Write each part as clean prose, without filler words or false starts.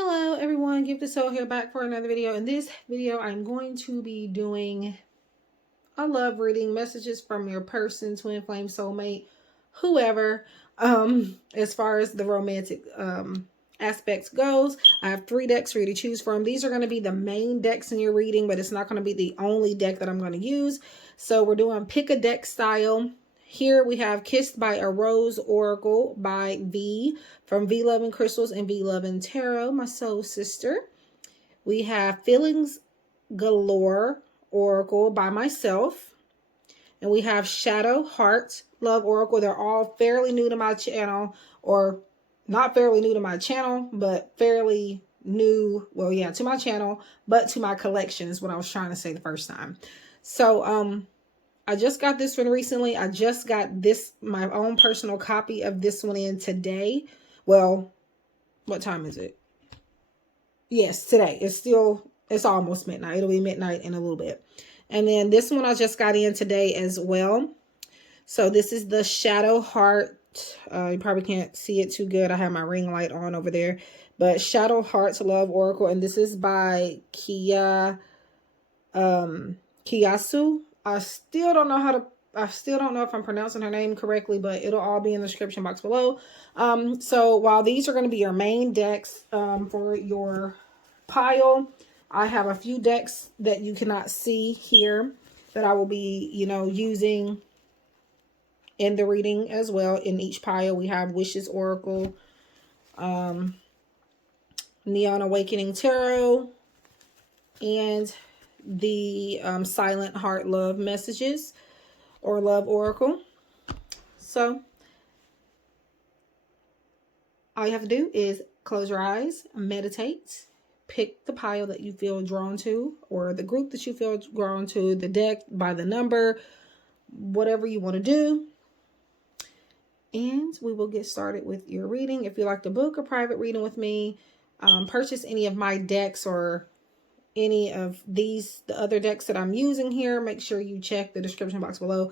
Hello everyone, GiftedSoul here, back for another video. In this video, I'm going to be doing a love reading, messages from your person, twin flame, soulmate, whoever. As far as the romantic aspects goes, I have 3 decks for you to choose from. These are going to be the main decks in your reading, but it's not going to be the only deck that I'm going to use. So we're doing pick a deck style. Here we have Kissed by a Rose Oracle by V from V Love and Crystals and V Love and Tarot, my soul sister. We have Feelings Galore Oracle by myself. And we have Shadow Heart Love Oracle. They're all fairly new to my channel, or not fairly new to my channel, but fairly new, well, yeah, to my channel, but to my collection is what I was trying to say the first time. So, I just got this one recently. I just got this, my own personal copy of this one in today. Well, what time is it? Yes, today. It's almost midnight. It'll be midnight in a little bit. And then this one I just got in today as well. So this is the Shadow Heart. You probably can't see it too good. I have my ring light on over there. But Shadow Heart's Love Oracle. And this is by Kiyasu. I still don't know if I'm pronouncing her name correctly, but it'll all be in the description box below. So while these are going to be your main decks for your pile, I have a few decks that you cannot see here that I will be, using in the reading as well. In each pile, we have Wishes Oracle, Neon Awakening Tarot, and the Silent Heart Love Messages or Love Oracle. So all you have to do is close your eyes, meditate, pick the pile that you feel drawn to, or the group that you feel drawn to, the deck by the number, whatever you want to do. And we will get started with your reading. If you like to book a private reading with me, purchase any of my decks or any of the other decks that I'm using here, make sure you check the description box below.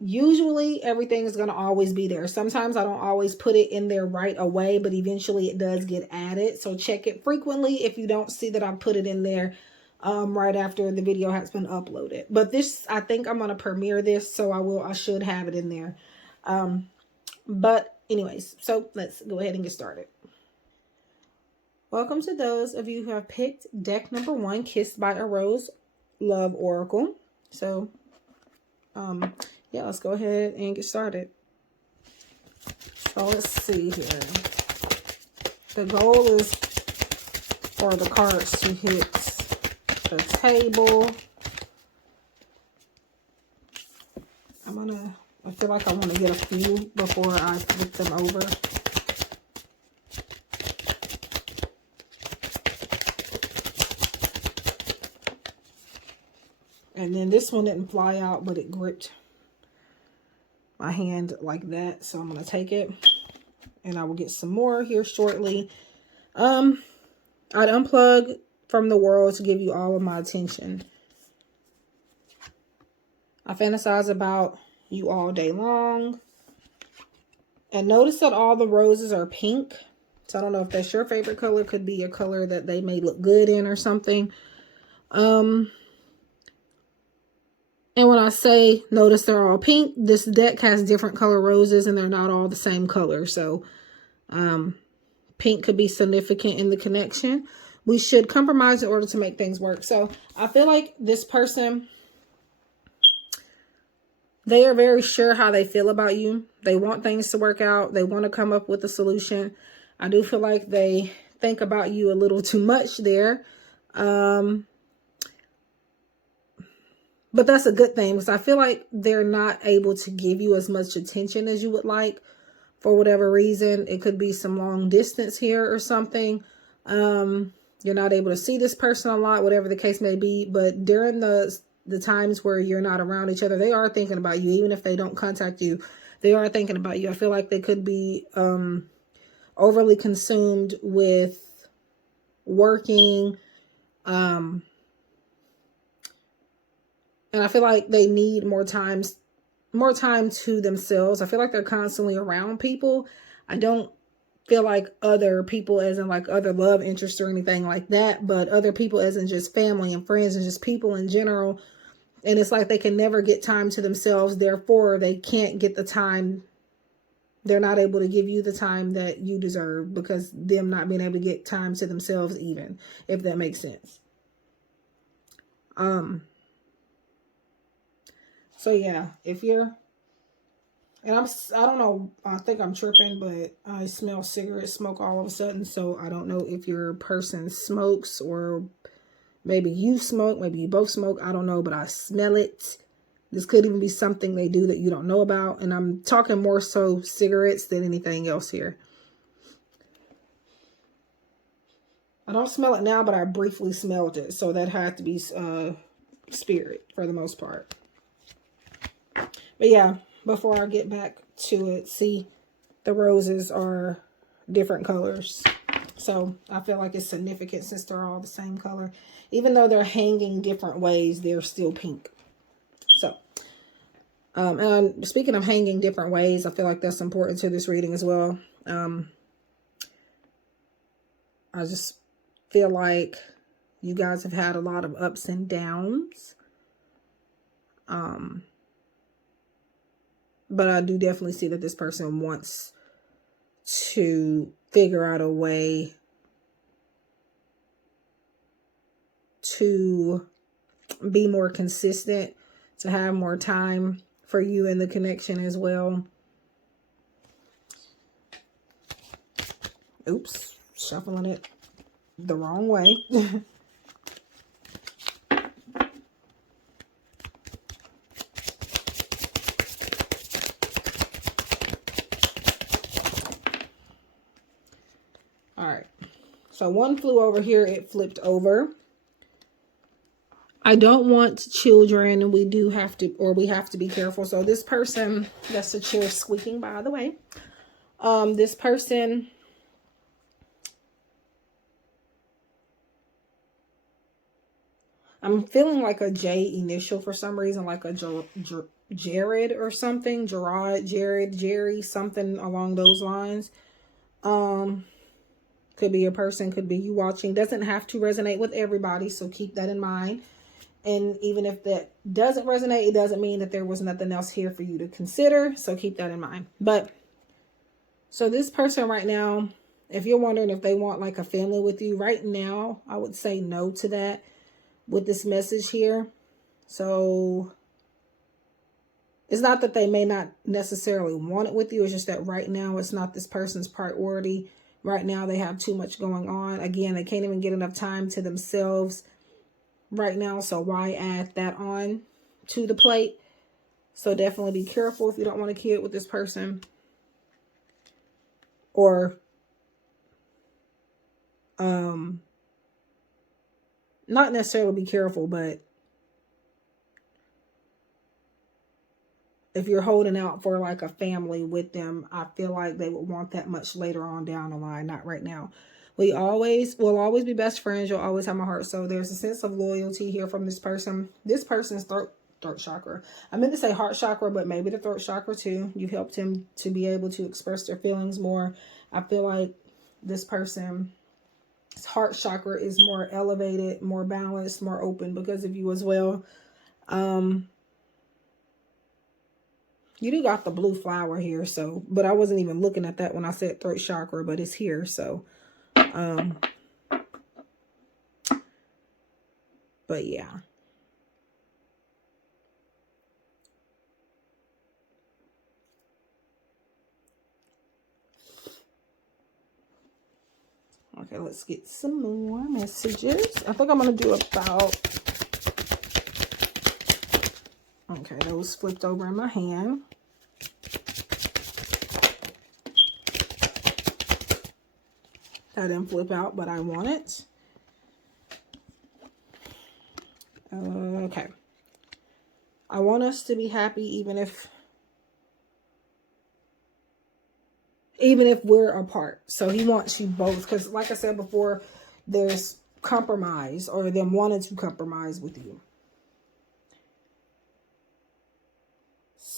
Usually everything is going to always be there. Sometimes I don't always put it in there right away, but eventually it does get added. So check it frequently if you don't see that I put it in there right after the video has been uploaded. But this, I think I'm going to premiere this, so I should have it in there. But anyways, so let's go ahead and get started. Welcome to those of you who have picked deck number 1, Kissed by a Rose Love Oracle. So, yeah, let's go ahead and get started. So let's see here. The goal is for the cards to hit the table. I feel like I want to get a few before I flip them over. And then this one didn't fly out, but it gripped my hand like that. So I'm going to take it. And I will get some more here shortly. I'd unplug from the world to give you all of my attention. I fantasize about you all day long. And notice that all the roses are pink. So I don't know if that's your favorite color. Could be a color that they may look good in or something. And when I say notice they're all pink, this deck has different color roses and they're not all the same color. So pink could be significant in the connection. We should compromise in order to make things work. So I feel like this person, they are very sure how they feel about you. They want things to work out. They want to come up with a solution. I do feel like they think about you a little too much there. But that's a good thing, because I feel like they're not able to give you as much attention as you would like for whatever reason. It could be some long distance here or something. You're not able to see this person a lot, whatever the case may be. But during the times where you're not around each other, they are thinking about you. Even if they don't contact you, they are thinking about you. I feel like they could be overly consumed with working, and I feel like they need more time to themselves. I feel like they're constantly around people. I don't feel like other people as in like other love interests or anything like that, but other people as in just family and friends and just people in general. And it's like they can never get time to themselves. Therefore, they can't get the time. They're not able to give you the time that you deserve because them not being able to get time to themselves even, if that makes sense. So yeah, if you're, and I don't know, I think I'm tripping, but I smell cigarette smoke all of a sudden. So I don't know if your person smokes or maybe you smoke, maybe you both smoke. I don't know, but I smell it. This could even be something they do that you don't know about. And I'm talking more so cigarettes than anything else here. I don't smell it now, but I briefly smelled it. So that had to be spirit for the most part. But yeah, before I get back to it, see, the roses are different colors. So I feel like it's significant since they're all the same color. Even though they're hanging different ways, they're still pink. So, and speaking of hanging different ways, I feel like that's important to this reading as well. I just feel like you guys have had a lot of ups and downs. But I do definitely see that this person wants to figure out a way to be more consistent, to have more time for you in the connection as well. Oops, shuffling it the wrong way. All right, so one flew over here, it flipped over. I don't want children, and we have to be careful. So this person, that's the chair squeaking, by the way. This person, I'm feeling like a J initial for some reason, like a Jared or something. Gerard, Jared, Jerry, something along those lines. Could be a person, could be you watching. Doesn't have to resonate with everybody, so keep that in mind. And even if that doesn't resonate, it doesn't mean that there was nothing else here for you to consider. So keep that in mind. But so this person right now, if you're wondering if they want like a family with you right now, I would say no to that with this message here. So it's not that they may not necessarily want it with you. It's just that right now it's not this person's priority. Right now they have too much going on. Again, they can't even get enough time to themselves right now, so why add that on to the plate? So definitely be careful if you don't want a kid with this person, or not necessarily be careful, but if you're holding out for like a family with them, I feel like they would want that much later on down the line, not right now. We'll always be best friends. You'll always have my heart. So there's a sense of loyalty here from this person. This person's throat chakra. I meant to say heart chakra, but maybe the throat chakra too. You've helped him to be able to express their feelings more. I feel like this person's heart chakra is more elevated, more balanced, more open because of you as well. You do got the blue flower here, so, but I wasn't even looking at that when I said throat chakra, but it's here, so. But yeah. Okay, let's get some more messages. I think I'm going to do about, okay, those flipped over in my hand. That didn't flip out, but I want it. Okay. I want us to be happy even if we're apart. So he wants you both, because like I said before, there's compromise, or them wanting to compromise with you.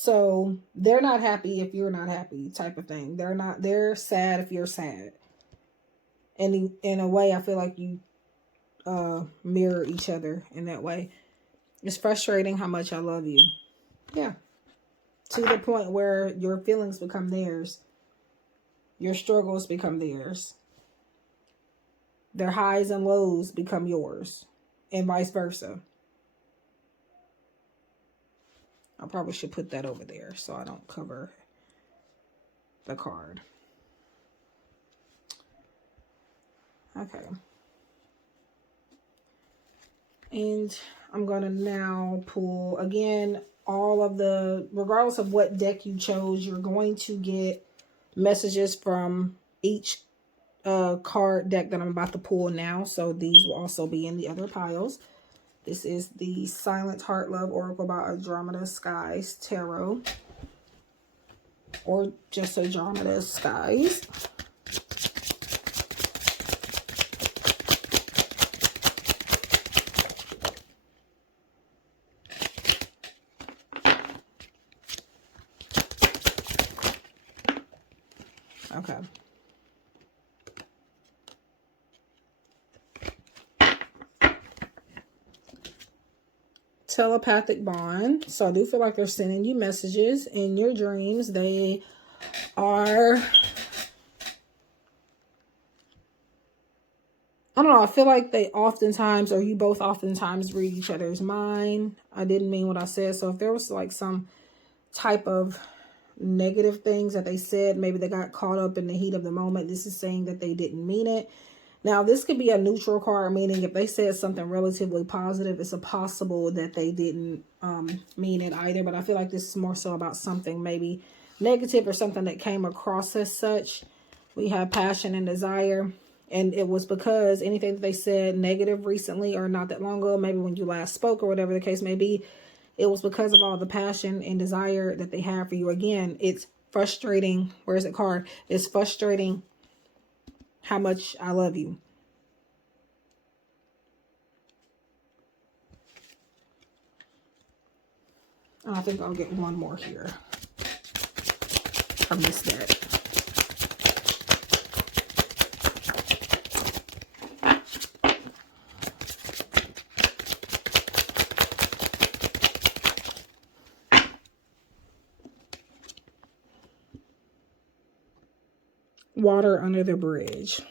So they're not happy if you're not happy, type of thing. They're sad if you're sad. And in a way, I feel like you mirror each other in that way. It's frustrating how much I love you. Yeah. To the point where your feelings become theirs. Your struggles become theirs. Their highs and lows become yours. And vice versa. I probably should put that over there so I don't cover the card. Okay. And I'm going to now pull, again, all of the, regardless of what deck you chose, you're going to get messages from each card deck that I'm about to pull now. So these will also be in the other piles. This is the Silent Heart Love Oracle by Andromeda Skies Tarot. Or just Andromeda Skies. Okay. Telepathic bond. So I do feel like they're sending you messages in your dreams. They are, I don't know, I feel like they oftentimes, or you both oftentimes read each other's mind. I didn't mean what I said. So if there was like some type of negative things that they said, maybe they got caught up in the heat of the moment, this is saying that they didn't mean it. Now, this could be a neutral card, meaning if they said something relatively positive, it's a possible that they didn't mean it either. But I feel like this is more so about something maybe negative or something that came across as such. We have passion and desire. And it was because anything that they said negative recently or not that long ago, maybe when you last spoke or whatever the case may be, it was because of all the passion and desire that they have for you. Again, it's frustrating. Where is it card? It's frustrating how much I love you. I think I'll get one more here from this deck. Water under the bridge.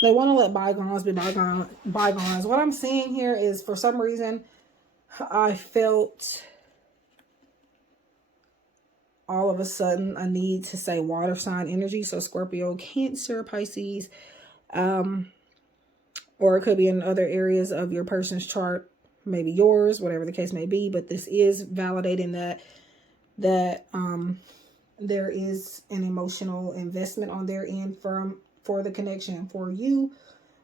They want to let bygones be bygones. What I'm seeing here is, for some reason, I felt all of a sudden a need to say water sign energy. So Scorpio, Cancer, Pisces, or it could be in other areas of your person's chart, maybe yours, whatever the case may be. But this is validating that there is an emotional investment on their end for the connection for you.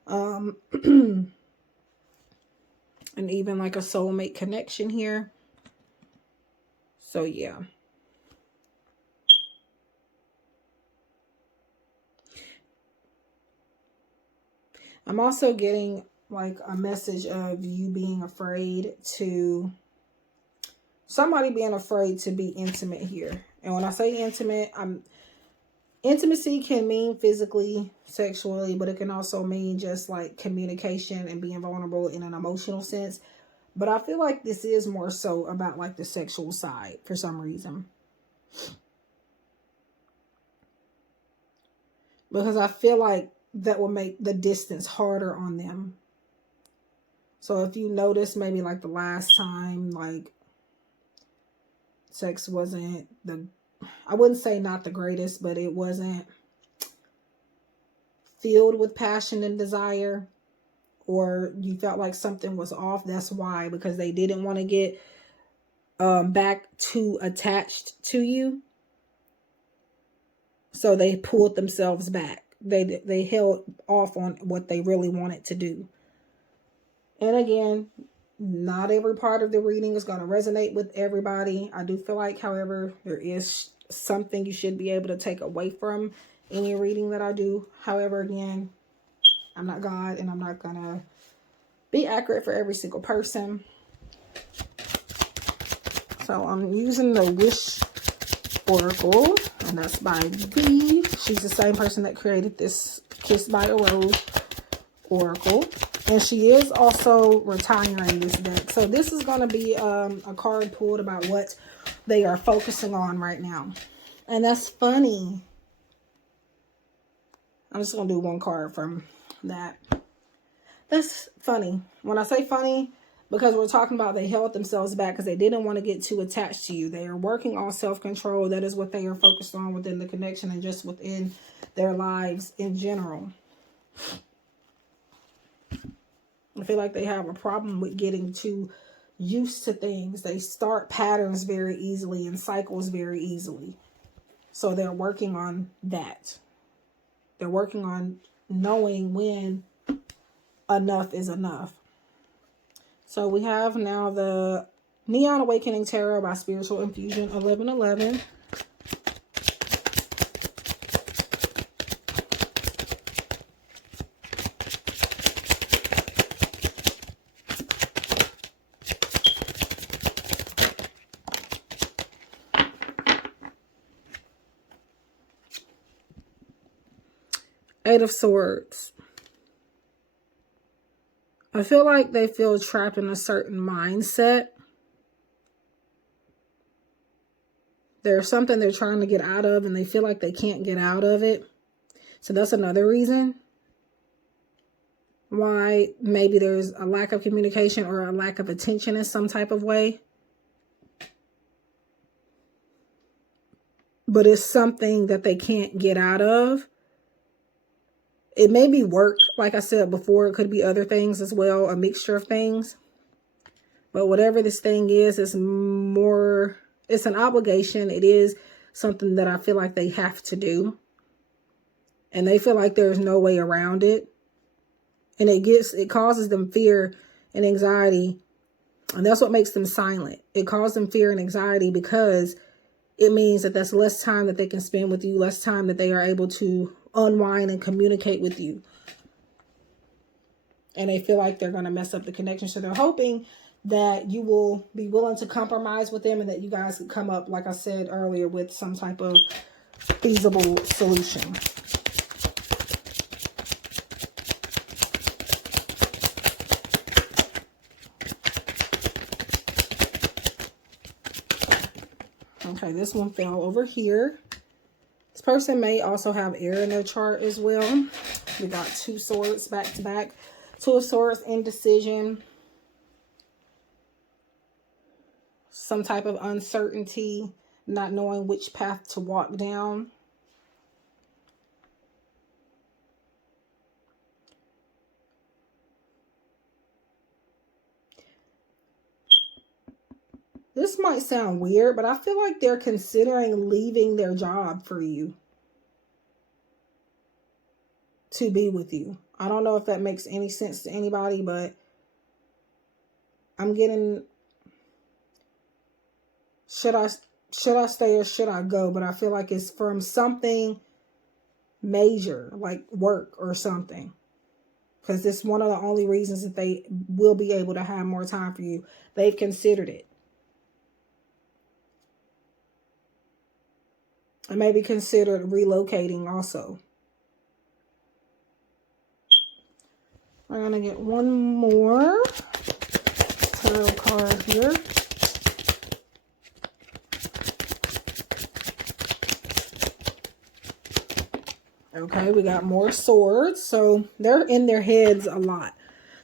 And even like a soulmate connection here. So yeah. I'm also getting like a message of you being afraid to, somebody being afraid to be intimate here. And when I say intimate, intimacy can mean physically, sexually, but it can also mean just like communication and being vulnerable in an emotional sense. But I feel like this is more so about like the sexual side for some reason. Because I feel like that will make the distance harder on them. So if you notice maybe like the last time like sex wasn't I wouldn't say not the greatest, but it wasn't filled with passion and desire, or you felt like something was off, that's why, because they didn't want to get back too attached to you. So they pulled themselves back. They held off on what they really wanted to do. And again, not every part of the reading is going to resonate with everybody. I do feel like, however, there is something you should be able to take away from any reading that I do. However, again, I'm not God and I'm not going to be accurate for every single person. So I'm using the Wish Oracle, and that's by B. She's the same person that created this Kissed by a Rose Oracle. And she is also retiring this deck. So this is going to be a card pulled about what they are focusing on right now. And that's funny. I'm just going to do one card from that. That's funny. When I say funny, because we're talking about they held themselves back because they didn't want to get too attached to you. They are working on self-control. That is what they are focused on within the connection and just within their lives in general. I feel like they have a problem with getting too used to things. They start patterns very easily and cycles very easily. So they're working on that. They're working on knowing when enough is enough. So we have now the Neon Awakening Tarot by Spiritual Infusion 1111. Eight of Swords. I feel like they feel trapped in a certain mindset. There's something they're trying to get out of and they feel like they can't get out of it. So that's another reason why maybe there's a lack of communication or a lack of attention in some type of way. But it's something that they can't get out of. It may be work, like I said before. It could be other things as well, a mixture of things. But whatever this thing is, it's more, it's an obligation. It is something that I feel like they have to do. And they feel like there's no way around it. And it causes them fear and anxiety. And that's what makes them silent. It causes them fear and anxiety because it means that that's less time that they can spend with you, less time that they are able to unwind and communicate with you. And they feel like they're going to mess up the connection. So they're hoping that you will be willing to compromise with them and that you guys could come up, like I said earlier, with some type of feasible solution. Okay, this one fell over here. This person may also have air in their chart as well. We got two swords back to back. Two of Swords, indecision. Some type of uncertainty, not knowing which path to walk down. This might sound weird, but I feel like they're considering leaving their job for you to be with you. I don't know if that makes any sense to anybody, but I'm getting, should I stay or should I go? But I feel like it's from something major, like work or something. Because it's one of the only reasons that they will be able to have more time for you. They've considered it. And maybe considered relocating also. We're going to get one more tarot card here. Okay, we got more swords. So they're in their heads a lot.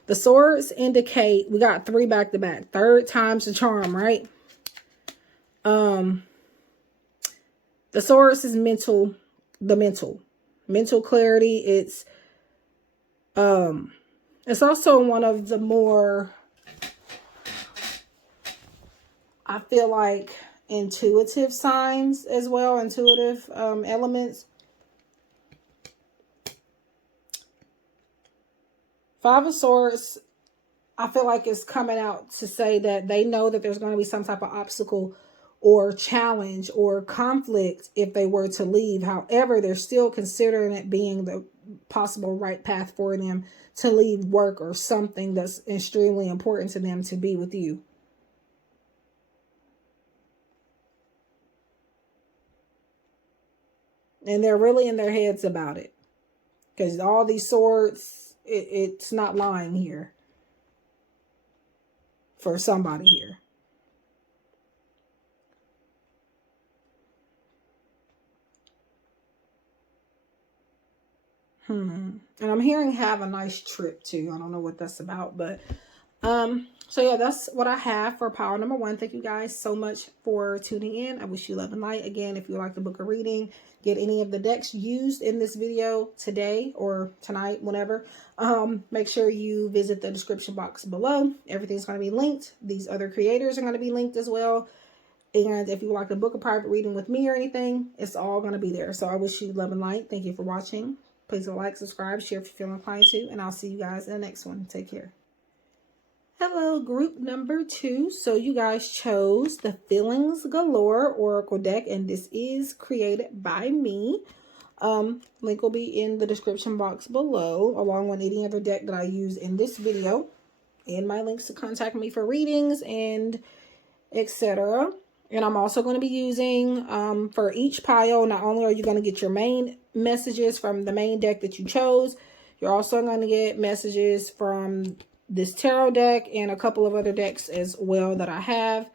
The swords indicate, we got three back to back. Third time's the charm, right? The swords is mental clarity. It's also one of the more, I feel like, intuitive signs as well, intuitive elements. Five of Swords, I feel like it's coming out to say that they know that there's going to be some type of obstacle or challenge or conflict if they were to leave. However, they're still considering it being the possible right path for them to leave work or something that's extremely important to them to be with you. And they're really in their heads about it. Because all these swords, it's not lying here. For somebody here. And I'm hearing have a nice trip too. I don't know what that's about, but so yeah, that's what I have for pile number 1. Thank you guys so much for tuning in. I wish you love and light. Again, if you like the book of reading, get any of the decks used in this video today or tonight, whenever, make sure you visit the description box below. Everything's going to be linked. These other creators are going to be linked as well. And if you would like to book a private reading with me or anything, it's all going to be there. So I wish you love and light. Thank you for watching. Please like, subscribe, share if you feel inclined to, and I'll see you guys in the next one. Take care. Hello, group number 2. So you guys chose the Feelings Galore Oracle deck, and this is created by me. Link will be in the description box below, along with any other deck that I use in this video, and my links to contact me for readings and etc. And I'm also going to be using, for each pile, not only are you going to get your main messages from the main deck that you chose, you're also going to get messages from this tarot deck and a couple of other decks as well that I have.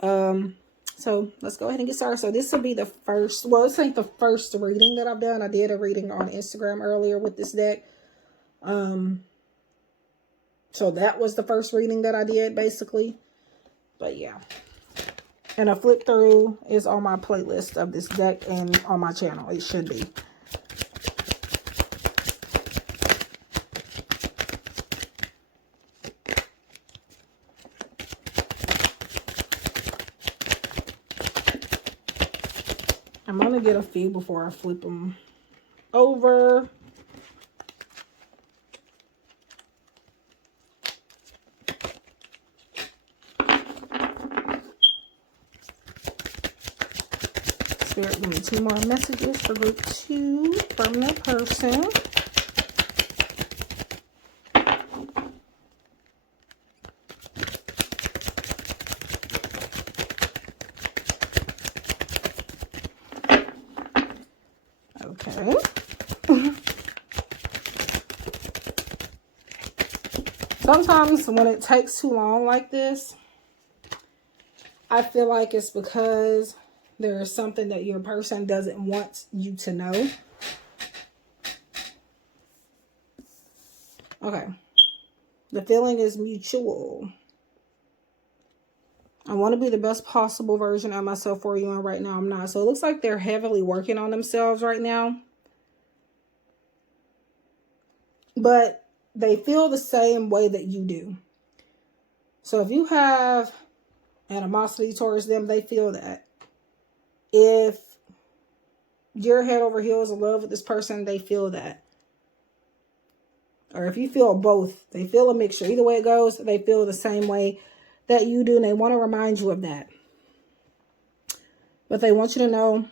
So let's go ahead and get started. So this will be the first, well, this ain't the first reading that I've done. I did a reading on Instagram earlier with this deck. So that was the first reading that I did, basically. But yeah. And a flip through is on my playlist of this deck and on my channel. It should be. I'm going to get a few before I flip them over. Spirit, give me 2 more messages for group 2 from the person. Okay. Sometimes when it takes too long like this, I feel like it's because there is something that your person doesn't want you to know. Okay. The feeling is mutual. I want to be the best possible version of myself for you, and right now I'm not. So it looks like they're heavily working on themselves right now. But they feel the same way that you do. So if you have animosity towards them, they feel that. If you're head over heels in love with this person, they feel that. Or if you feel both, they feel a mixture. Either way it goes, they feel the same way that you do, and they want to remind you of that. But they want you to know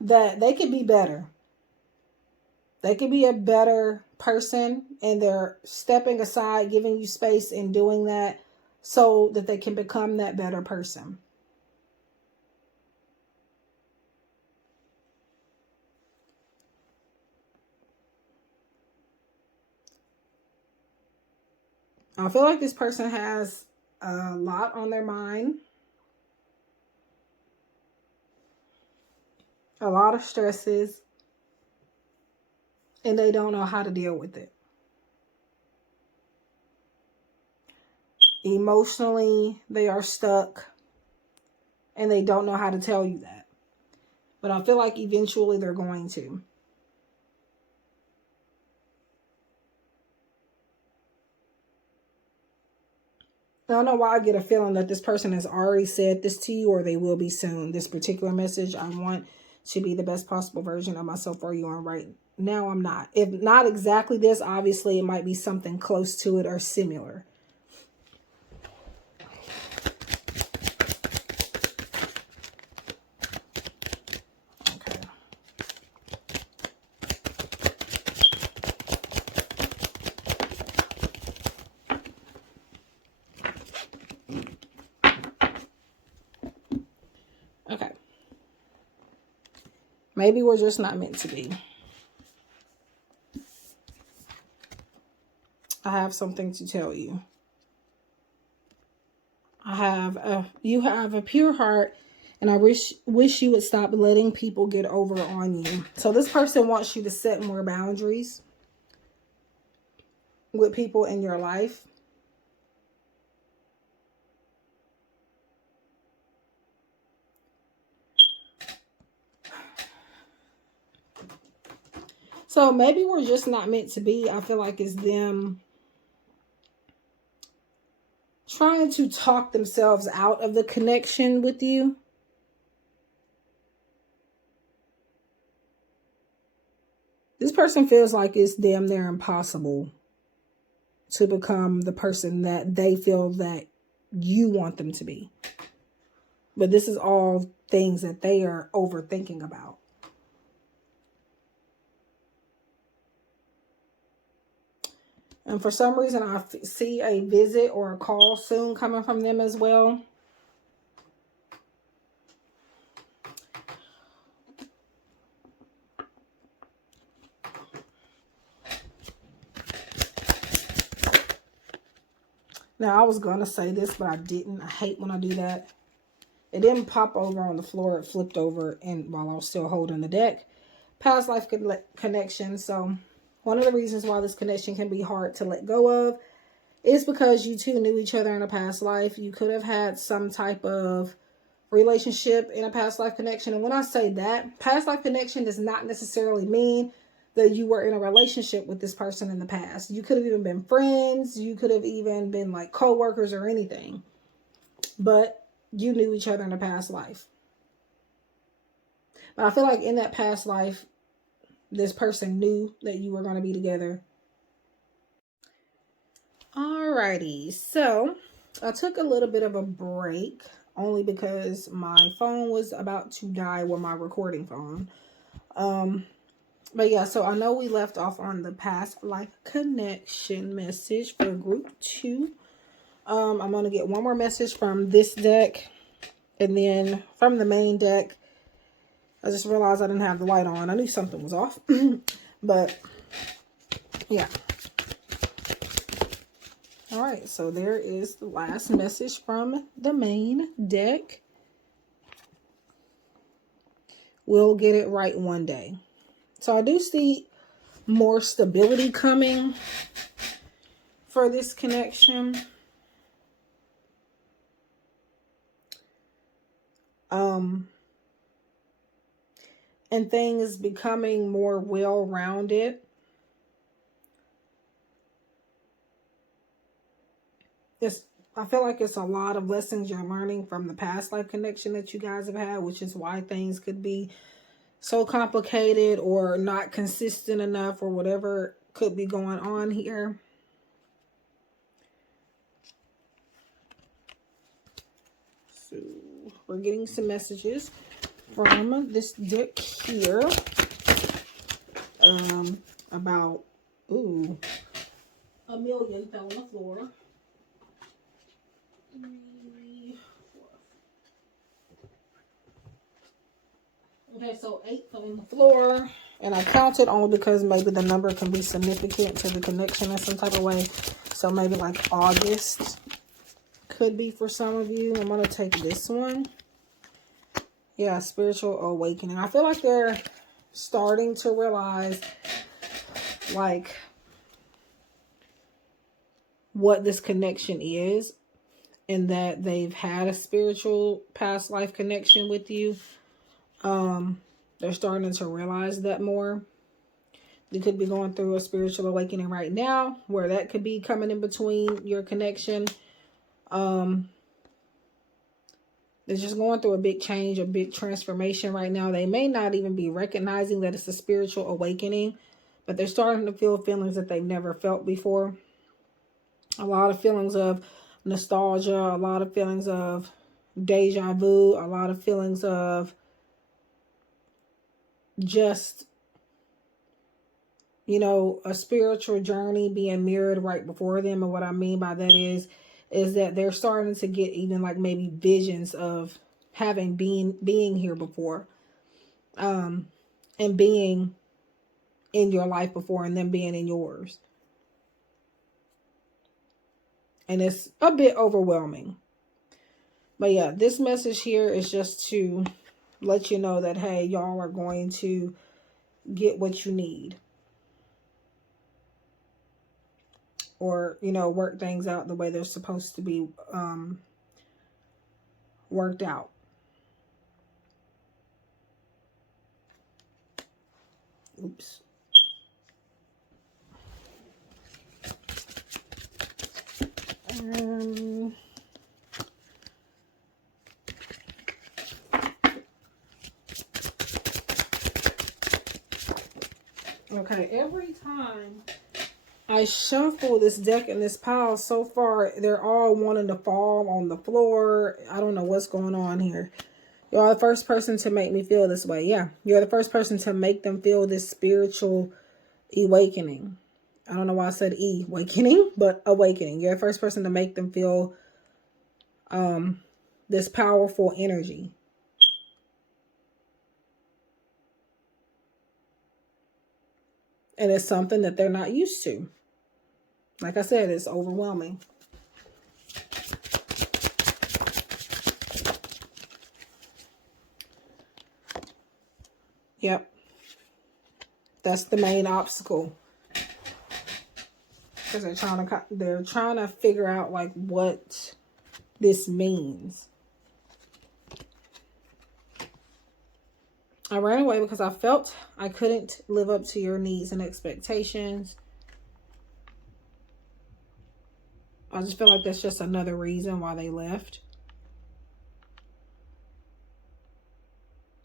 that they could be better. They could be a better person, and they're stepping aside, giving you space and doing that so that they can become that better person. I feel like this person has a lot on their mind. A lot of stresses. And they don't know how to deal with it. Emotionally, they are stuck. And they don't know how to tell you that. But I feel like eventually they're going to. I don't know why I get a feeling that this person has already said this to you, or they will be soon. This particular message, I want to be the best possible version of myself for you, and right now I'm not. If not exactly this, obviously it might be something close to it or similar. Okay. Maybe we're just not meant to be. I have something to tell you. You have a pure heart, and I wish you would stop letting people get over on you. So this person wants you to set more boundaries with people in your life. So maybe we're just not meant to be. I feel like it's them trying to talk themselves out of the connection with you. This person feels like it's damn near impossible to become the person that they feel that you want them to be. But this is all things that they are overthinking about. And for some reason, I see a visit or a call soon coming from them as well. Now, I was going to say this, but I didn't. I hate when I do that. It didn't pop over on the floor. It flipped over and while I was still holding the deck. Past life connection. So one of the reasons why this connection can be hard to let go of is because you two knew each other in a past life. You could have had some type of relationship in a past life connection. And when I say that, past life connection does not necessarily mean that you were in a relationship with this person in the past. You could have even been friends. You could have even been like co-workers or anything. But you knew each other in a past life. But I feel like in that past life, this person knew that you were going to be together. Alrighty, so I took a little bit of a break only because my phone was about to die with my recording phone. But yeah, so I know we left off on the past life connection message for group 2. I'm going to get one more message from this deck, and then from the main deck. I just realized I didn't have the light on. I knew something was off. But yeah. All right, so there is the last message from the main deck. We'll get it right one day. So I do see more stability coming for this connection. And things becoming more well-rounded. I feel like it's a lot of lessons you're learning from the past life connection that you guys have had, which is why things could be so complicated or not consistent enough or whatever could be going on here. So we're getting some messages from this deck here about, ooh, a million fell on the floor. 3, 4. Okay, so 8 fell on the floor, and I counted only because maybe the number can be significant to the connection in some type of way. So maybe like August could be for some of you. I'm going to take this one. Yeah, spiritual awakening. I feel like they're starting to realize like what this connection is, and that they've had a spiritual past life connection with you. They're starting to realize that more. They could be going through a spiritual awakening right now, where that could be coming in between your connection. They're just going through a big change, a big transformation right now. They may not even be recognizing that it's a spiritual awakening, but they're starting to feel feelings that they've never felt before. A lot of feelings of nostalgia, a lot of feelings of deja vu, a lot of feelings of just, you know, a spiritual journey being mirrored right before them. And what I mean by that is that they're starting to get even like maybe visions of having being here before. and being in your life before and them being in yours. And it's a bit overwhelming. But yeah, this message here is just to let you know that, hey, y'all are going to get what you need. Or, you know, work things out the way they're supposed to be worked out. Oops. Okay, every time I shuffle this deck in this pile, so far, they're all wanting to fall on the floor. I don't know what's going on here. You're the first person to make me feel this way. Yeah, you're the first person to make them feel this spiritual awakening. I don't know why I said awakening, but awakening. You're the first person to make them feel this powerful energy. And it's something that they're not used to. Like I said, it's overwhelming. Yep. That's the main obstacle. Because they're trying to figure out like what this means. I ran away because I felt I couldn't live up to your needs and expectations. I just feel like that's just another reason why they left.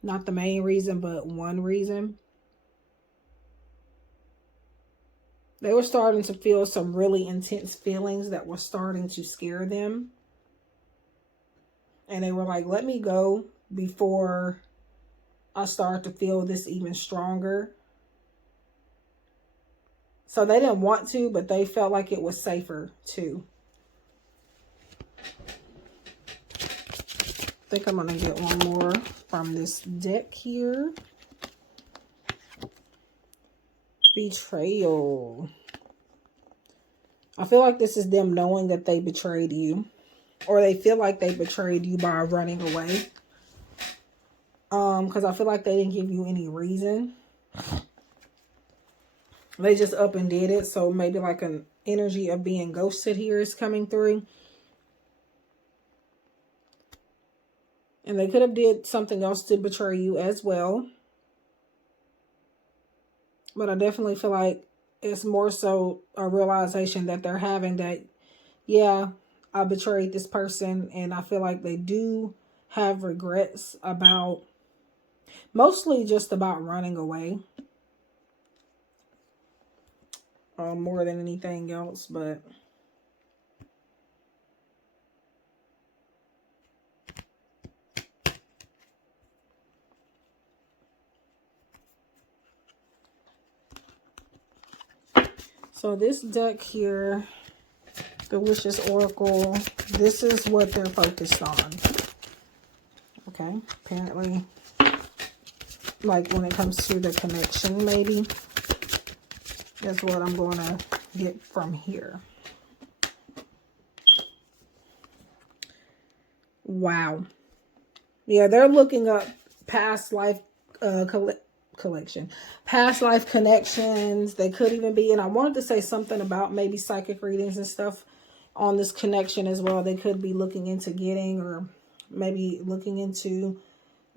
Not the main reason, but one reason. They were starting to feel some really intense feelings that were starting to scare them. And they were like, let me go before I start to feel this even stronger. So they didn't want to, but they felt like it was safer too. I think I'm going to get one more from this deck here. Betrayal. I feel like this is them knowing that they betrayed you. Or they feel like they betrayed you by running away. Because I feel like they didn't give you any reason. They just up and did it. So maybe like an energy of being ghosted here is coming through. And they could have did something else to betray you as well. But I definitely feel like it's more so a realization that they're having that, yeah, I betrayed this person. And I feel like they do have regrets about, mostly just about running away. More than anything else, but so this deck here, the Wishes Oracle, this is what they're focused on. Okay, apparently, like when it comes to the connection, maybe, that's what I'm going to get from here. Wow. Yeah, they're looking up past life past life connections. They could even be, and I wanted to say something about maybe psychic readings and stuff on this connection as well. They could be looking into getting, or maybe looking into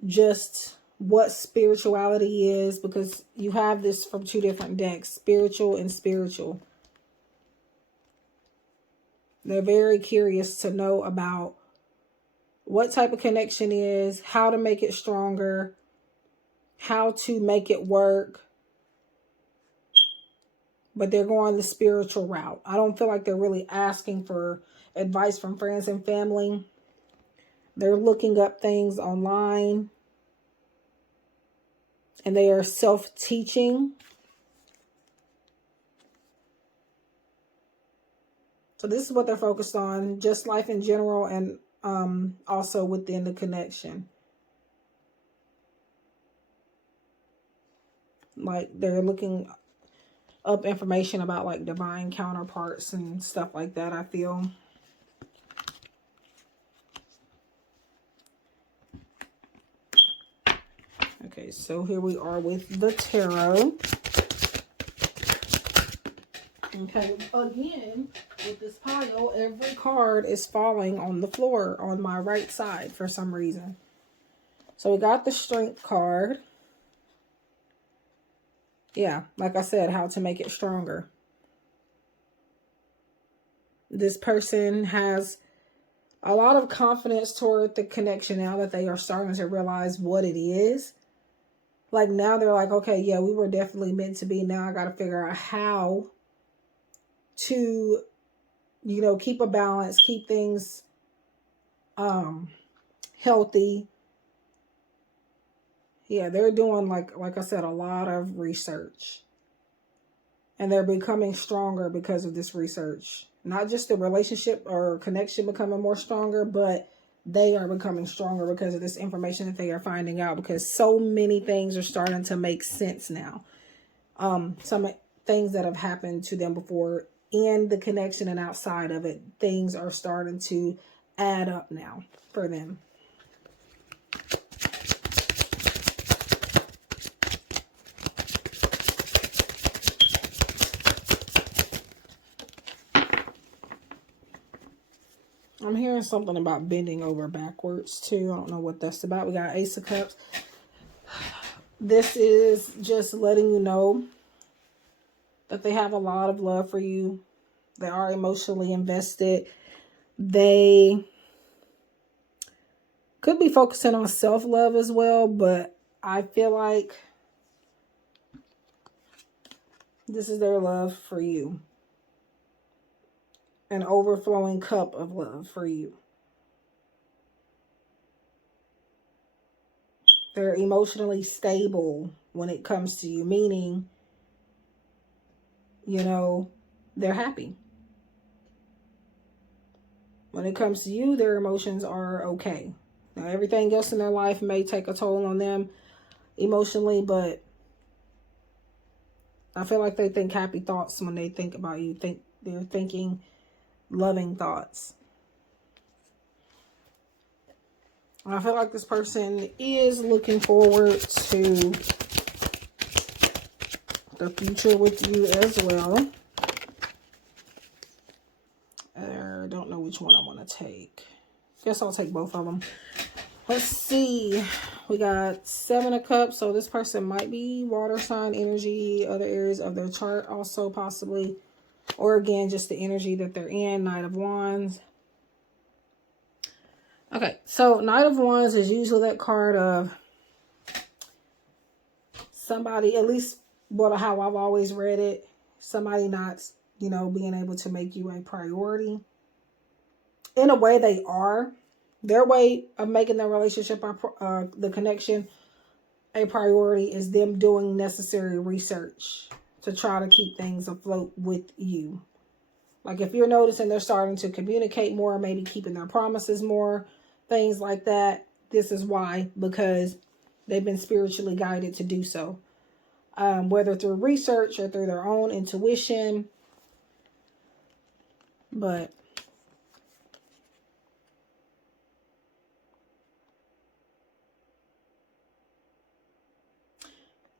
just what spirituality is, because you have this from two different decks, spiritual and spiritual. They're very curious to know about what type of connection is, how to make it stronger, how to make it work. But they're going the spiritual route. I don't feel like they're really asking for advice from friends and family. They're looking up things online. And they are self-teaching. So this is what they're focused on. Just life in general, and also within the connection. Like they're looking up information about like divine counterparts and stuff like that, I feel. Okay, so here we are with the tarot. Okay, again, with this pile, every card is falling on the floor on my right side for some reason. So we got the Strength card. Yeah, like I said, how to make it stronger. This person has a lot of confidence toward the connection now that they are starting to realize what it is. Like now they're like, okay, yeah, we were definitely meant to be. Now I got to figure out how to, you know, keep a balance, keep things healthy. Yeah, they're doing, like I said, a lot of research. And they're becoming stronger because of this research. Not just the relationship or connection becoming more stronger, but they are becoming stronger because of this information that they are finding out. Because so many things are starting to make sense now. Some things that have happened to them before in the connection and outside of it, things are starting to add up now for them. I'm hearing something about bending over backwards too. I don't know what that's about. We got Ace of Cups. This is just letting you know that they have a lot of love for you. They are emotionally invested. They could be focusing on self-love as well, but I feel like this is their love for you. An overflowing cup of love for you. They're emotionally stable when it comes to you, meaning, you know, they're happy. When it comes to you, their emotions are okay. Now, everything else in their life may take a toll on them emotionally, but I feel like they think happy thoughts when they think about you. They're thinking loving thoughts. I feel like this person is looking forward to the future with you as well. I don't know which one I want to take. Guess I'll take both of them. Let's see. We got 7 of Cups. So this person might be water sign energy, other areas of their chart also possibly. Or again, just the energy that they're in. Knight of Wands. Okay, so Knight of Wands is usually that card of somebody, at least how I've always read it, somebody not, you know, being able to make you a priority. In a way, they are. Their way of making their relationship, the connection, a priority is them doing necessary research to try to keep things afloat with you. Like if you're noticing they're starting to communicate more, maybe keeping their promises more, things like that. This is why, because they've been spiritually guided to do so. Whether through research or through their own intuition. But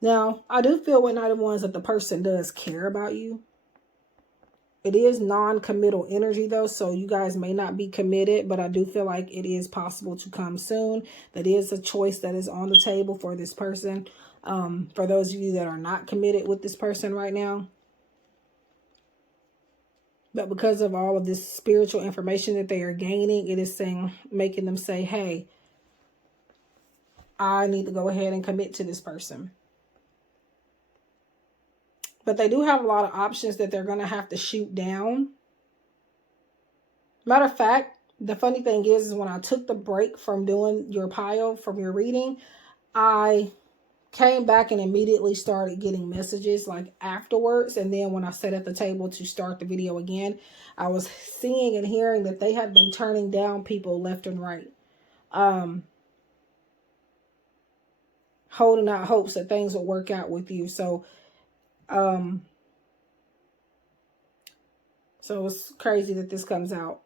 now, I do feel with Knight of Wands that the person does care about you. It is non-committal energy though, so you guys may not be committed, but I do feel like it is possible to come soon. That is a choice that is on the table for this person. For those of you that are not committed with this person right now. But because of all of this spiritual information that they are gaining, it is making them say, hey, I need to go ahead and commit to this person. But they do have a lot of options that they're going to have to shoot down. Matter of fact, the funny thing is when I took the break from doing your pile, from your reading, I came back and immediately started getting messages like afterwards. And then when I sat at the table to start the video again, I was seeing and hearing that they had been turning down people left and right. holding out hopes that things will work out with you. So it's crazy that this comes out.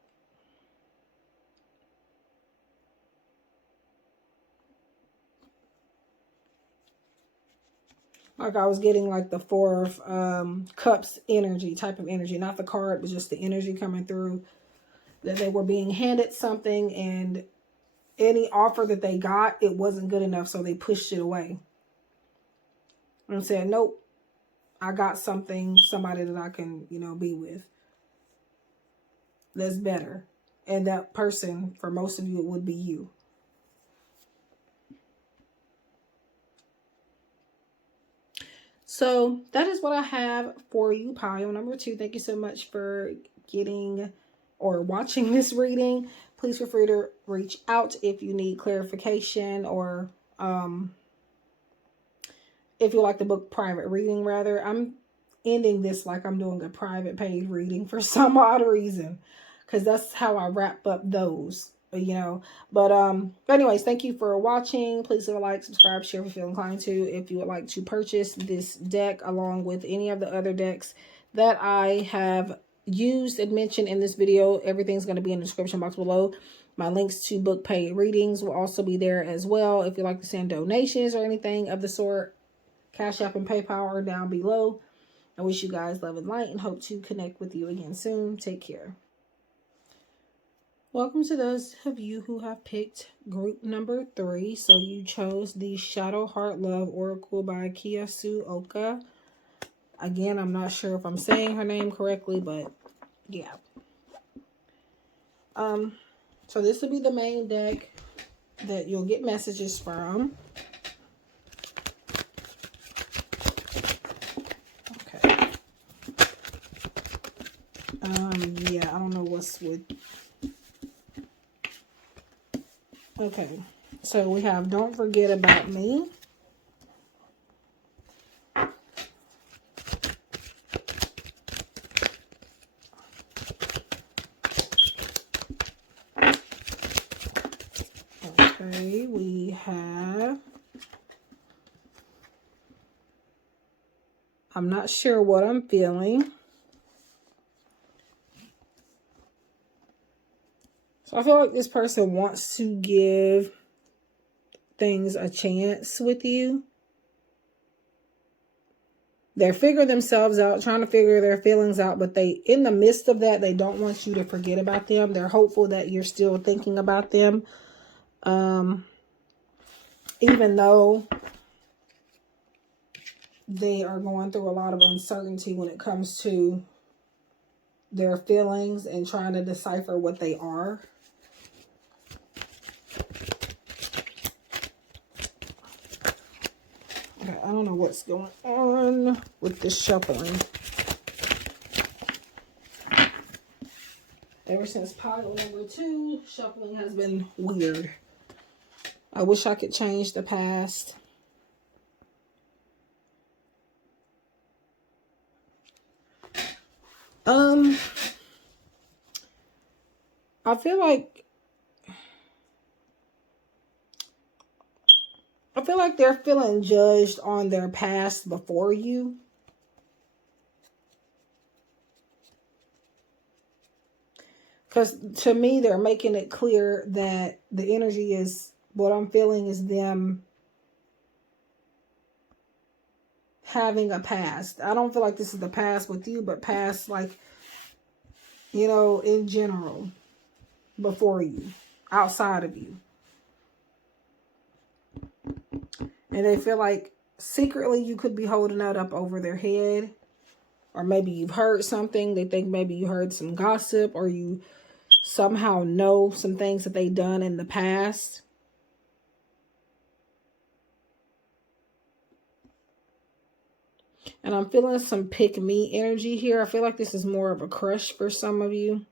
Like I was getting like the Four of Cups energy, type of energy. Not the card, but just the energy coming through. That they were being handed something, and any offer that they got, it wasn't good enough, so they pushed it away. And said, nope, I got something, somebody that I can, be with. That's better. And that person, for most of you, it would be you. So that is what I have for you, pile number 2. Thank you so much for getting or watching this reading. Please feel free to reach out if you need clarification, or if you like the book private reading, rather. I'm ending this like I'm doing a private paid reading for some odd reason, because that's how I wrap up those, but anyways, thank you for watching. Please leave a like, subscribe, share if you feel inclined to. If you would like to purchase this deck along with any of the other decks that I have used and mentioned in this video, everything's going to be in the description box below. My links to book paid readings will also be there as well. If you'd like to send donations or anything of the sort, Cash App and PayPal are down below. I wish you guys love and light, and hope to connect with you again soon. Take care. Welcome to those of you who have picked group number 3. So you chose the Shadow Heart Love Oracle by Kiyasu Oka. Again, I'm not sure if I'm saying her name correctly, but yeah. So this will be the main deck that you'll get messages from. Okay. Yeah, I don't know what's with... Okay, so we have Don't Forget About Me. Okay, we have I'm not sure what I'm feeling. So I feel like this person wants to give things a chance with you. They're figuring themselves out, trying to figure their feelings out, but in the midst of that, they don't want you to forget about them. They're hopeful that you're still thinking about them. Even though they are going through a lot of uncertainty when it comes to their feelings and trying to decipher what they are. Okay, I don't know what's going on with this shuffling. Ever since pile number 2, shuffling has been weird. I wish I could change the past. I feel like they're feeling judged on their past before you. Because to me, they're making it clear that the energy is, what I'm feeling is them having a past. I don't feel like this is the past with you, but past, like, in general, before you, outside of you. And they feel like secretly you could be holding that up over their head. Or maybe you've heard something. They think maybe you heard some gossip, or you somehow know some things that they've done in the past. And I'm feeling some pick me energy here. I feel like this is more of a crush for some of you.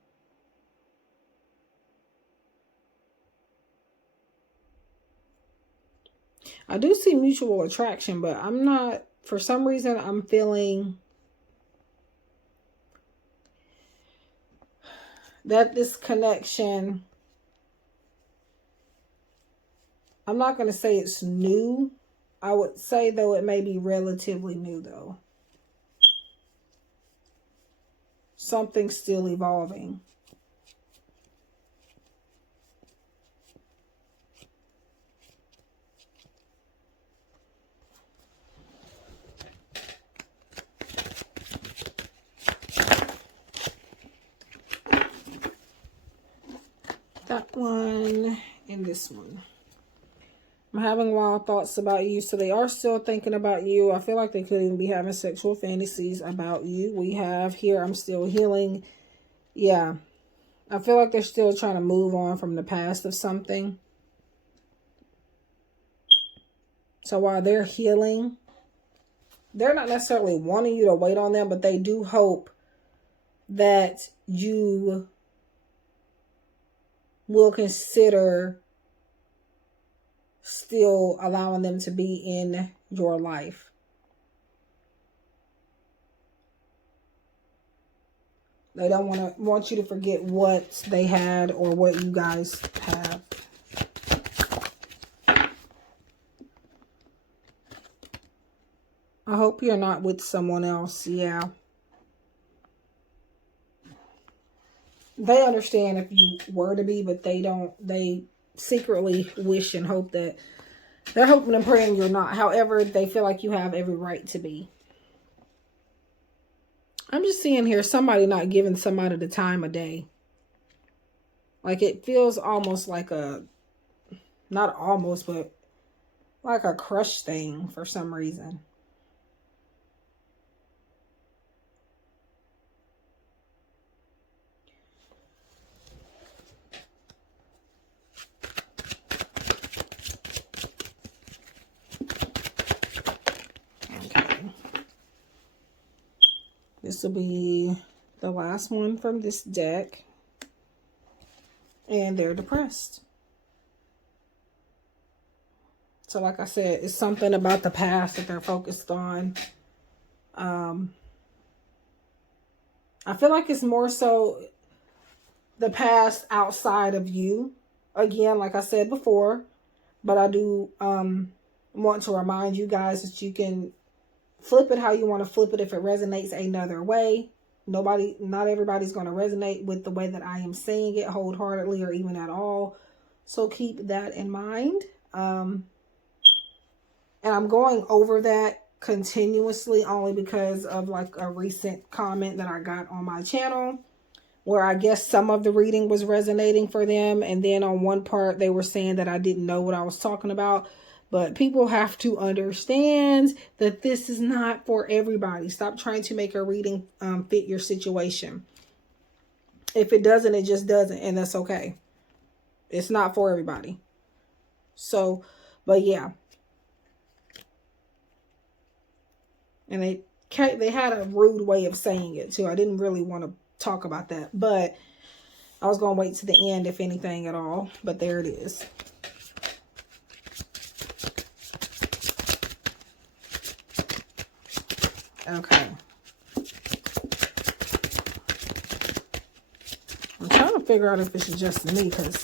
I do see mutual attraction, but I'm not, for some reason, I'm feeling that this connection, I'm not going to say it's new, I would say, though, it may be relatively new, though. Something's still evolving. That one and this one. I'm having wild thoughts about you. So they are still thinking about you. I feel like they could even be having sexual fantasies about you. We have here, I'm still healing. Yeah. I feel like they're still trying to move on from the past of something. So while they're healing, they're not necessarily wanting you to wait on them, but they do hope that you will consider still allowing them to be in your life. They don't want you to forget what they had or what you guys have. I hope you're not with someone else. Yeah. They understand if you were to be, but they don't. They secretly wish and hope that they're hoping and praying you're not. However, they feel like you have every right to be. I'm just seeing here somebody not giving somebody the time of day. Like it feels almost like a, not almost, but like a crush thing for some reason. This will be the last one from this deck. And they're depressed. So like I said, it's something about the past that they're focused on. I feel like it's more so the past outside of you. Again, like I said before. But I do want to remind you guys that you can flip it how you want to flip it if it resonates another way. Not everybody's going to resonate with the way that I am saying it wholeheartedly or even at all. So keep that in mind. And I'm going over that continuously only because of like a recent comment that I got on my channel where I guess some of the reading was resonating for them. And then on one part, they were saying that I didn't know what I was talking about. But people have to understand that this is not for everybody. Stop trying to make a reading fit your situation. If it doesn't, it just doesn't. And that's okay. It's not for everybody. So, but yeah. And they had a rude way of saying it too. I didn't really want to talk about that. But I was going to wait to the end, if anything at all. But there it is. Okay. I'm trying to figure out if it's just me because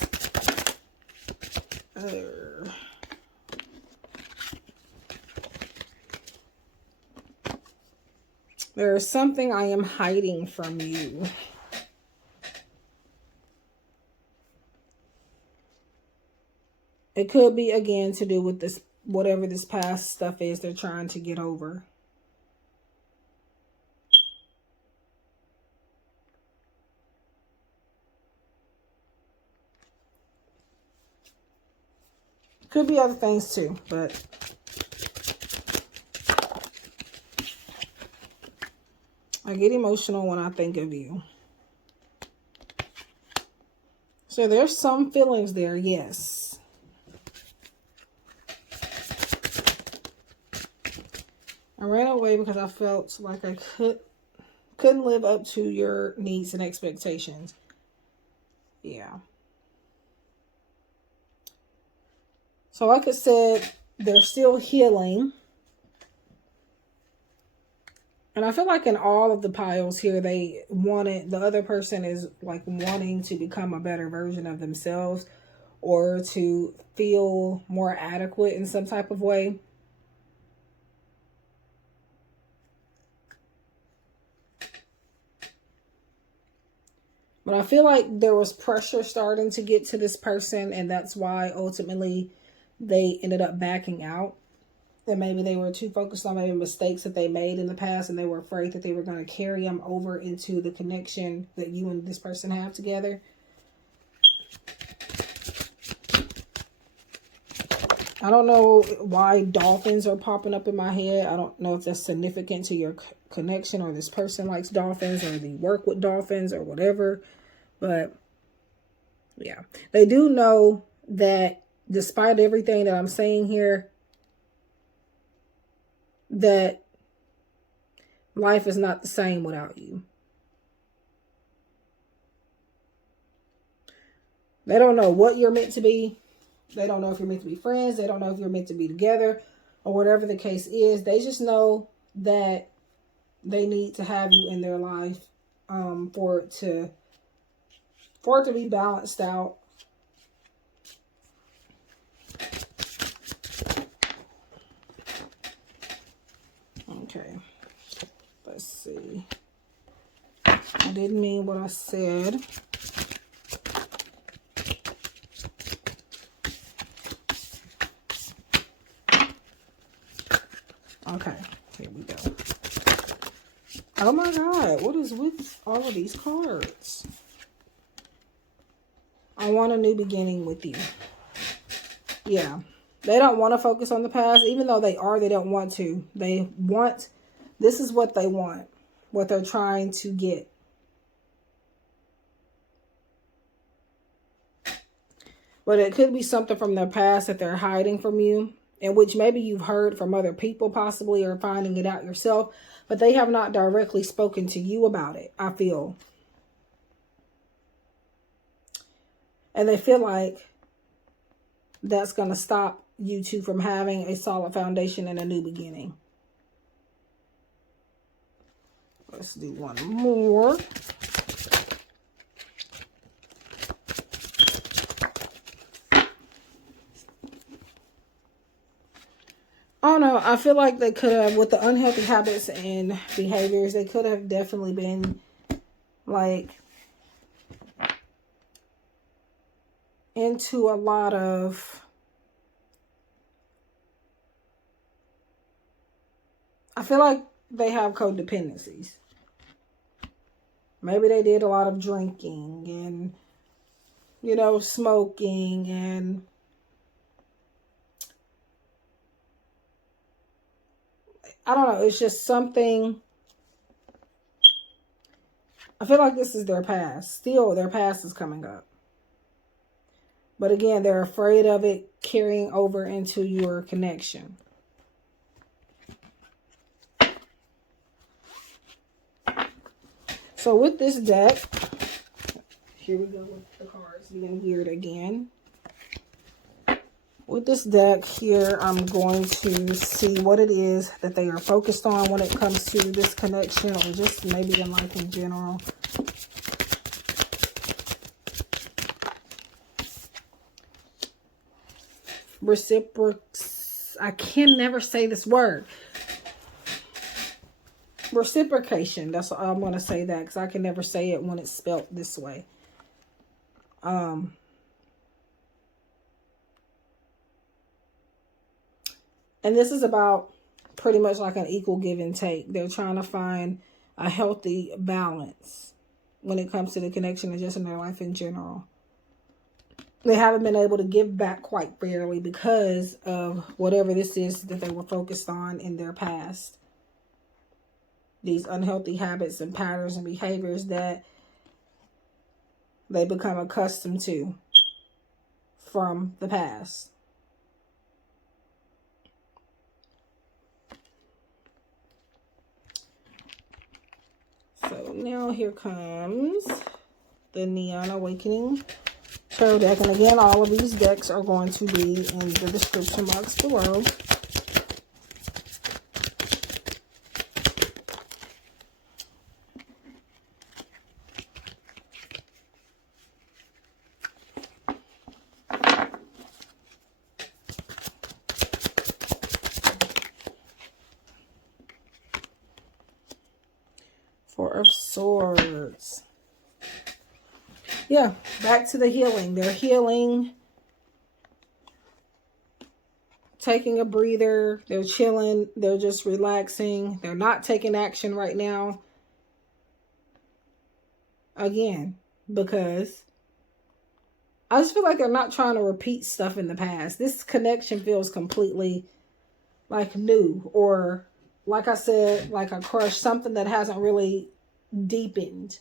there is something I am hiding from you. It could be, again, to do with this, whatever this past stuff is they're trying to get over. Could be other things too, but I get emotional when I think of you. So there's some feelings there, yes. I ran away because I felt like I couldn't live up to your needs and expectations. Yeah. So like I said, they're still healing. And I feel like in all of the piles here, the other person is like wanting to become a better version of themselves or to feel more adequate in some type of way. But I feel like there was pressure starting to get to this person, and that's why ultimately they ended up backing out. And maybe they were too focused on maybe mistakes that they made in the past, and they were afraid that they were going to carry them over into the connection that you and this person have together. I don't know why dolphins are popping up in my head. I don't know if that's significant to your connection, or this person likes dolphins, or they work with dolphins, or whatever. But yeah, they do know that despite everything that I'm saying here, that life is not the same without you. They don't know what you're meant to be. They don't know if you're meant to be friends. They don't know if you're meant to be together, or whatever the case is. They just know that they need to have you in their life for it to be balanced out. Okay, let's see. I didn't mean what I said. Okay, here we go. Oh my God, what is with all of these cards? I want a new beginning with you. Yeah, they don't want to focus on the past, even though they don't want to. They want, this is what they want, what they're trying to get. But it could be something from their past that they're hiding from you, in which maybe you've heard from other people possibly, or finding it out yourself, but they have not directly spoken to you about it, I feel. And they feel like that's going to stop you two from having a solid foundation and a new beginning. Let's do one more. I don't know. I feel like they could have, with the unhealthy habits and behaviors, they could have definitely been like into a lot of, I feel like they have codependencies. Maybe they did a lot of drinking and, you know, smoking, and I don't know. It's just something. I feel like this is their past. Still, their past is coming up. But again, they're afraid of it carrying over into your connection. So with this deck, here we go with the cards being weird again. With this deck here, I'm going to see what it is that they are focused on when it comes to this connection, or just maybe in life in general. I can never say this word. Reciprocation. That's what I'm going to say, that because I can never say it when it's spelled this way. And this is about pretty much like an equal give and take. They're trying to find a healthy balance when it comes to the connection and just in their life in general. They haven't been able to give back quite fairly because of whatever this is that they were focused on in their past. These unhealthy habits and patterns and behaviors that they become accustomed to from the past. So now here comes the Neon Awakening Tarot deck. And again, all of these decks are going to be in the description box below. Four of Swords. Yeah, back to the healing. They're healing, taking a breather. They're chilling. They're just relaxing. They're not taking action right now. Again, because I just feel like they're not trying to repeat stuff in the past. This connection feels completely like new, or like I said, like a crush, something that hasn't really deepened.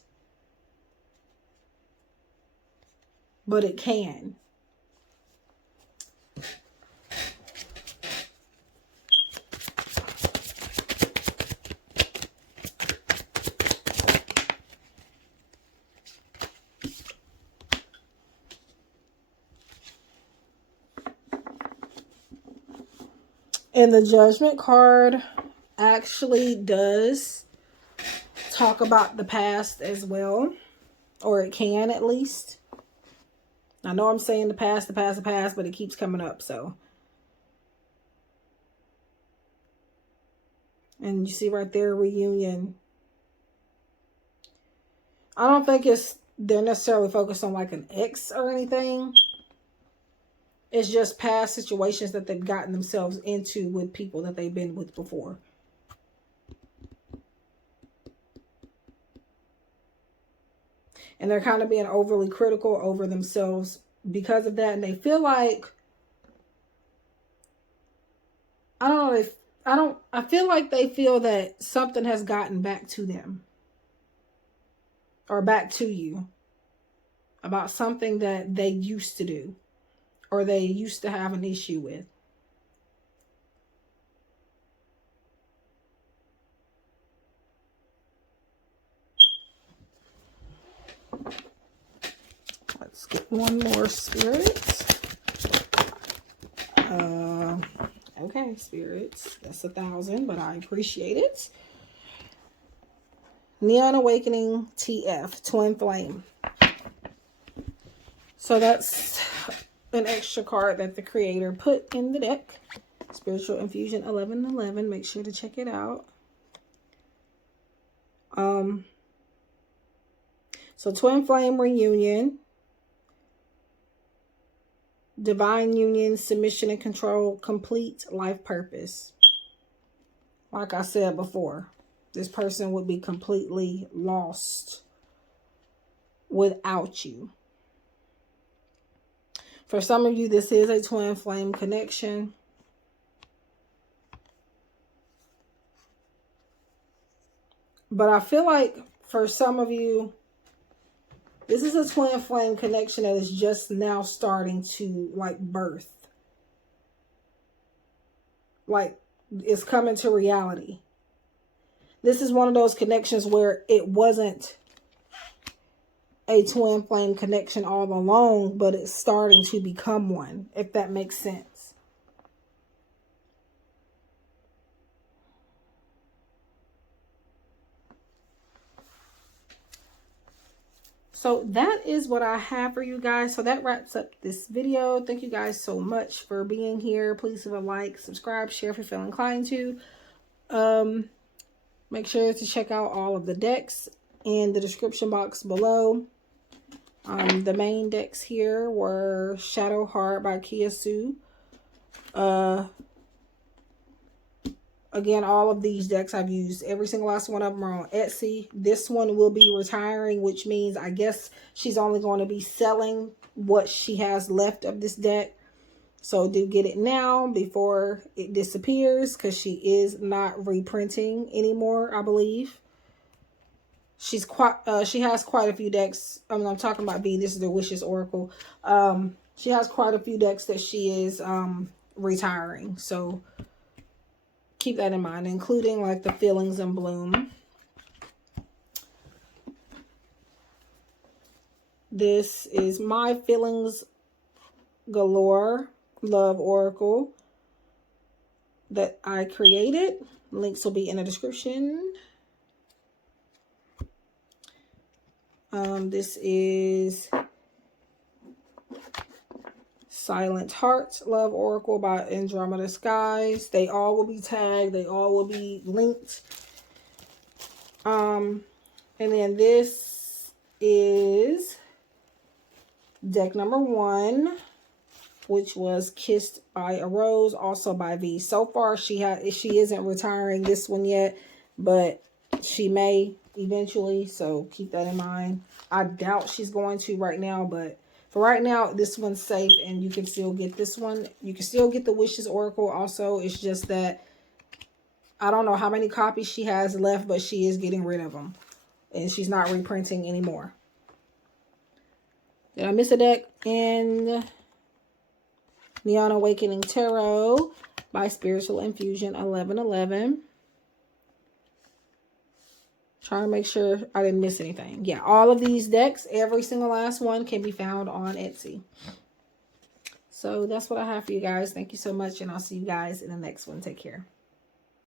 But it can. And the Judgment card actually does talk about the past as well. Or it can, at least. I know I'm saying the past, but it keeps coming up, so. And you see right there, reunion. I don't think they're necessarily focused on like an ex or anything. It's just past situations that they've gotten themselves into with people that they've been with before. And they're kind of being overly critical over themselves because of that. And they feel like, I feel like they feel that something has gotten back to them. Or back to you. About something that they used to do. Or they used to have an issue with. Let's get one more, Spirit. Okay, Spirits. That's 1,000, but I appreciate it. Neon Awakening TF, Twin Flame. So that's an extra card that the creator put in the deck. Spiritual Infusion 1111. Make sure to check it out. So Twin Flame Reunion. Divine Union, Submission and Control, Complete Life Purpose. Like I said before, this person would be completely lost without you. For some of you, this is a twin flame connection. But I feel like for some of you, this is a twin flame connection that is just now starting to like birth. Like it's coming to reality. This is one of those connections where it wasn't a twin flame connection all along, but it's starting to become one, if that makes sense. So that is what I have for you guys. So that wraps up this video. Thank you guys so much for being here. Please leave a like, subscribe, share if you feel inclined to. Make sure to check out all of the decks in the description box below. The main decks here were Shadow Heart by Kia Sue. Again, all of these decks I've used. Every single last one of them are on Etsy. This one will be retiring, which means I guess she's only going to be selling what she has left of this deck. So do get it now before it disappears, because she is not reprinting anymore, I believe. She has quite a few decks. I'm talking about B. This is the Wishes Oracle. She has quite a few decks that she is retiring. So keep that in mind, including like the Feelings in Bloom. This is My Feelings Galore Love Oracle that I created. Links will be in the description. This is Silent Heart Love Oracle by Andromeda Skies. They all will be tagged. They all will be linked. And then this is deck number 1, which was Kissed by a Rose, also by V. So far, she isn't retiring this one yet, but she may eventually, so keep that in mind. I doubt she's going to right now, but for right now, this one's safe, and you can still get this one. You can still get the Wishes Oracle also. It's just that I don't know how many copies she has left, but she is getting rid of them, and she's not reprinting anymore. Did I miss a deck? And Neon Awakening Tarot by Spiritual Infusion 1111. Trying to make sure I didn't miss anything. Yeah, all of these decks, every single last one, can be found on Etsy. So that's what I have for you guys. Thank you so much, and I'll see you guys in the next one. Take care.